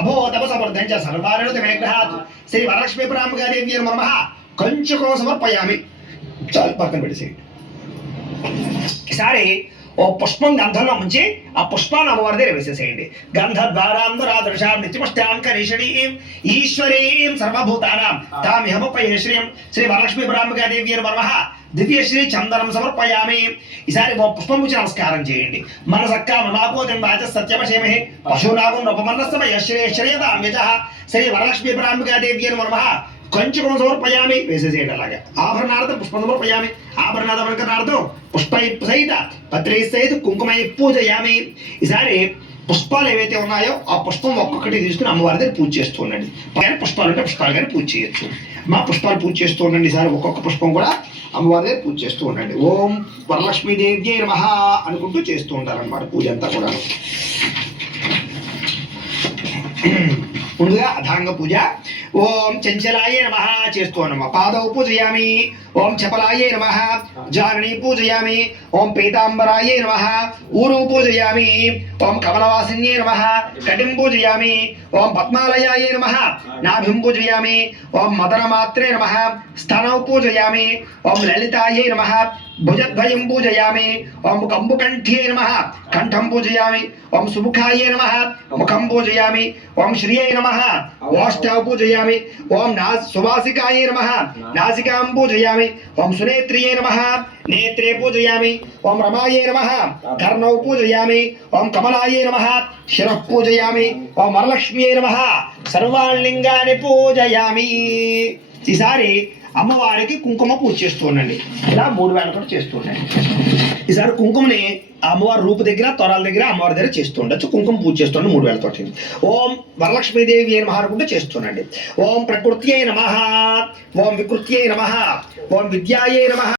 అభోతప సమర్థం చ సర్వారణిత విగ్రహాత్ శ్రీ వరలక్ష్మీ పరాంబికాదేవి నమః కంచుకం సమర్పయామి. చాలు పక్కన పెట్టేసేయండి. ఈసారి ఓ పుష్పం గంధంలో ముంచి ఆ పుష్పాన్ని అమ్మవారి దగ్గర వేసేసేయండి. గంధద్వారాంధరాదృశాం నిత్యపుష్టాం కరీషణీం ఈశ్వరీం సర్వభూతానాం తామిహముపయేశ్రీం శ్రీ వరలక్ష్మీ పరాంబికాదేవి నమః దివ్యశ్రీ చందనం సమర్పయామి. ఈసారి ఓ పుష్పం గురించి నమస్కారం చేయండి. మనసక్కా మమాకోతిం వాచ సత్యమశేమహే పశూనాగం నృపమన్నస్తమయ శ్రేయశ్రేయతాం యజః శ్రీ వరలక్ష్మీ పరాంబికాదేవి నమః కంచుకం సమర్పయామి. వేసేసేయండి. అలాగే ఆభరణార్థం పుష్పం సమర్పయామి. ఆభరణార్థం పుష్పై సహిత పత్రై సహిత కుంకుమై పూజయామి. ఈసారి పుష్పాలు ఏవైతే ఉన్నాయో ఆ పుష్పం ఒక్కొక్కటి తీసుకుని అమ్మవారి దగ్గర పూజ చేస్తూ ఉండండి. కానీ పుష్పాలు ఉంటే పుష్పాలు కానీ పూజ చేయొచ్చు. మా పుష్పాలు పూజ చేస్తూ ఉండండి. ఈసారి ఒక్కొక్క పుష్పం కూడా అమ్మవారి దగ్గర పూజ చేస్తూ ఉండండి. ఓం వరలక్ష్మీదేవ్యై నమః అనుకుంటూ చేస్తూ ఉంటారన్నమాట పూజ అంతా కూడా. ముందుగా అథాంగ పూజ. ఓం చంచలాయ నమః చేస్తూ నమ పాదౌ పూజయామి. ఓం చపలాయ నమః జానని పూజయామి. ఓం పీతాంబరాయ నమః ఊరు పూజయామి. ఓం కమలవాసిన్యే నమః కటిం పూజయామి. ఓం పద్మాలయాయ నమః నాభిం పూజయామి. ఓం మదనమాత్రే నమః స్థనౌ పూజయామి. ఓం లలితాయ నమః భుజద్వయం పూజయామి. ఓం కంబుకంఠ్యే నమః కంఠం పూజయామి. ఓం సుముఖాయ నమః ముఖం పూజయామి. ఓం శ్రియై నమః ఓష్ఠౌ పూజయామి. ఓం సువాసికాయ నమః నాసికాం పూజయామి. ఓం సునేత్రియే నమః నేత్రే పూజయామి. ఓం రమాయే నమః కర్ణౌ పూజయామి. ఓం కమలాయే నమః శిరః పూజయామి. ఓం వరలక్ష్మ్యే నమః సర్వాలింగాన్ని పూజయామి. ఈసారి అమ్మవారికి కుంకుమ పూజ చేస్తూ ఉండండి. ఇలా 3 వేలతో చేస్తూ ఉండండి. ఈసారి కుంకుమని అమ్మవారి రూపు దగ్గర తొరాల దగ్గర అమ్మవారి దగ్గర చేస్తూ ఉండొచ్చు. కుంకుమ పూజ చేస్తుండే 3 వేలతో. ఓం వరలక్ష్మీదేవి నమః అనుకుంటూ చేస్తుండండి. ఓం ప్రకృత్యై నమః. ఓం వికృత్యై నమః. ఓం విద్యాయై నమః.